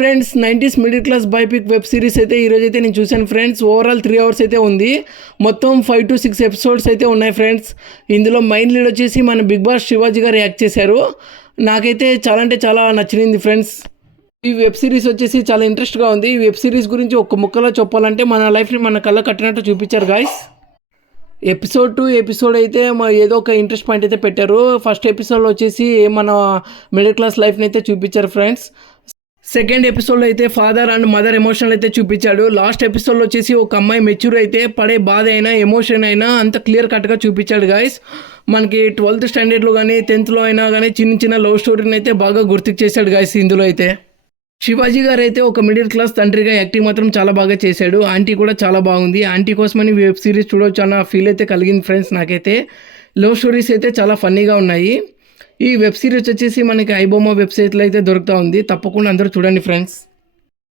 Friends 90s middle class biopic web series అయితే ఈరోజు అయితే నేను చూశాను ఫ్రెండ్స్. ఓవరాల్ 3 hours అయితే ఉంది. మొత్తం 5 to 6 episodes అయితే ఉన్నాయి ఫ్రెండ్స్. ఇందులో మెయిన్ లీడ్ వచ్చేసి మన బిగ్ బాస్ శివాజీ గారు యాక్ట్ చేశారు. నాకైతే చాలా అంటే చాలా నచ్చింది ఫ్రెండ్స్. ఈ వెబ్ సిరీస్ వచ్చేసి చాలా ఇంట్రెస్ట్గా ఉంది. ఈ వెబ్ సిరీస్ గురించి ఒక్క ముక్కలో చెప్పాలంటే మన లైఫ్ని మన కళ్ళ కట్టినట్టు చూపించారు గాయస్. ఎపిసోడ్ 2 ఎపిసోడ్ అయితే ఏదో ఒక ఇంట్రెస్ట్ పాయింట్ అయితే పెట్టారు. ఫస్ట్ ఎపిసోడ్లో వచ్చేసి మన మిడిల్ క్లాస్ లైఫ్ని అయితే చూపించారు ఫ్రెండ్స్. సెకండ్ ఎపిసోడ్లో అయితే ఫాదర్ అండ్ మదర్ ఎమోషనల్ అయితే చూపించాడు. లాస్ట్ ఎపిసోడ్లో వచ్చేసి ఒక అమ్మాయి మెచ్యూర్ అయితే పడే బాధ అయినా ఎమోషన్ అయినా అంత క్లియర్ కట్గా చూపించాడు గాయస్. మనకి 12th స్టాండర్డ్లో కానీ 10thలో అయినా కానీ చిన్న చిన్న లవ్ స్టోరీని అయితే బాగా గుర్తుకు చేశాడు గాయస్. ఇందులో అయితే శివాజీ గారు అయితే ఒక మిడిల్ క్లాస్ తండ్రిగా యాక్టింగ్ మాత్రం చాలా బాగా చేశాడు. ఆంటీ కూడా చాలా బాగుంది. ఆంటీ కోసమని వెబ్ సిరీస్ చూడవచ్చు అన్న ఫీల్ అయితే కలిగింది ఫ్రెండ్స్. నాకైతే లవ్ స్టోరీస్ అయితే చాలా ఫన్నీగా ఉన్నాయి. ఈ వెబ్ సిరీస్ వచ్చేసి మనకి ఐబొమ్మ వెబ్సైట్లో అయితే దొరుకుతూ ఉంది. తప్పకుండా అందరూ చూడండి ఫ్రెండ్స్.